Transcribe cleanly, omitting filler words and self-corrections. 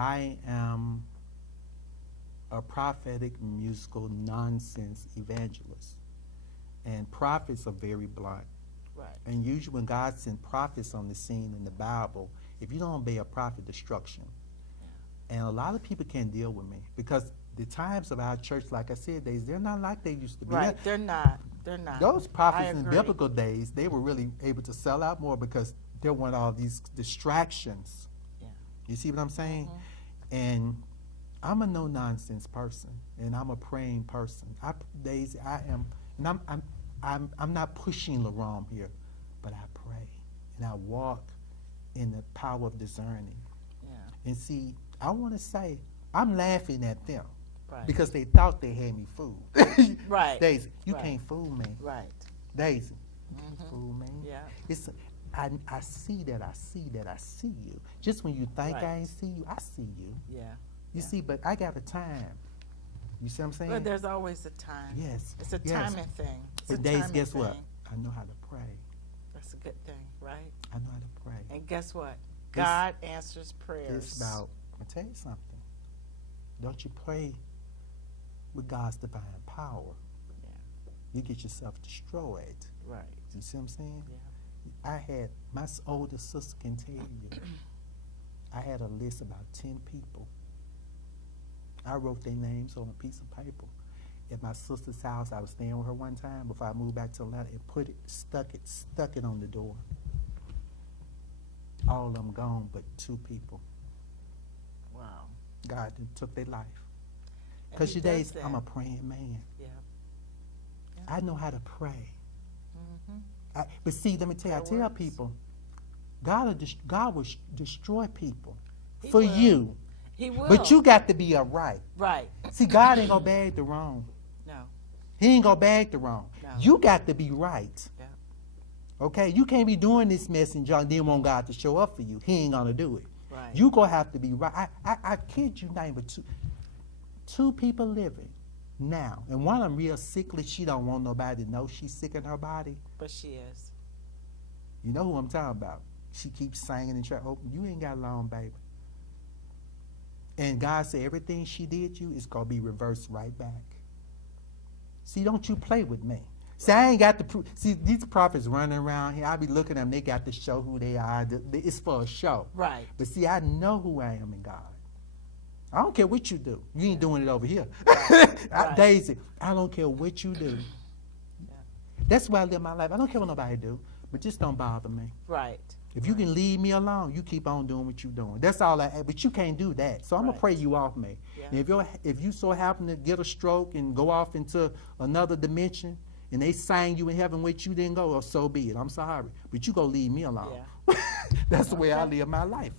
I am a prophetic musical nonsense evangelist. And prophets are very blunt. Right. And usually when God sent prophets on the scene in the Bible, if you don't obey a prophet, destruction. Yeah. And a lot of people can't deal with me because the times of our church, like I said, they're not like they used to be. Right, they're not. Those prophets in biblical days, they were really able to sell out more because there weren't all these distractions. Yeah. You see what I'm saying? Mm-hmm. And I'm a no-nonsense person, and I'm a praying person. I'm not pushing Lerone here, but I pray, and I walk in the power of discerning. Yeah. And see, I want to say, I'm laughing at them. Right. Because they thought they had me fooled. Right. Daisy, you can't fool me. Right. Daisy, you can't fool me. Yeah. I see that I see you. Just when you think I ain't see you, I see you. Yeah. You see, but I got a time. You see what I'm saying? But there's always a time. Yes. It's a timing thing. But Daisy, guess what? I know how to pray. That's a good thing, right? I know how to pray. And guess what? God answers prayers. It's about, I'll tell you something. Don't you pray with God's divine power. Yeah. You get yourself destroyed. Right. You see what I'm saying? Yeah. I had, my older sister can tell you, I had a list about 10 people. I wrote their names on a piece of paper. At my sister's house, I was staying with her one time before I moved back to Atlanta and stuck it on the door. All of them gone but 2 people. Wow. God took their life. Because today I'm a praying man. Yeah. I know how to pray. Mm-hmm. But see, let me tell you, I tell people, God will destroy people for you. He will. But you got to be upright. Right. See, God ain't going to bag the wrong. No. He ain't going to bag the wrong. No. You got to be right. Yeah. Okay? You can't be doing this mess and then want God to show up for you. He ain't going to do it. Right. You going to have to be right. I kid you not, but 2 people living now. And one of them real sickly. She don't want nobody to know she's sick in her body. But she is. You know who I'm talking about. She keeps singing and trying. Oh, you ain't got long, baby. And God said everything she did you is going to be reversed right back. See, don't you play with me. See, I ain't got to prove. See, these prophets running around here, I be looking at them, they got to show who they are. It's for a show. Right. But see, I know who I am in God. I don't care what you do. You ain't doing it over here. Right. Daisy, I don't care what you do. Yeah. That's why I live my life. I don't care what nobody do, but just don't bother me. Right. If you can leave me alone, you keep on doing what you're doing. That's all but you can't do that. So I'm going to pray you off me. Yeah. And if you so happen to get a stroke and go off into another dimension, and they sang you in heaven which you didn't go, or so be it. I'm sorry. But you go leave me alone. Yeah. That's the way I live my life.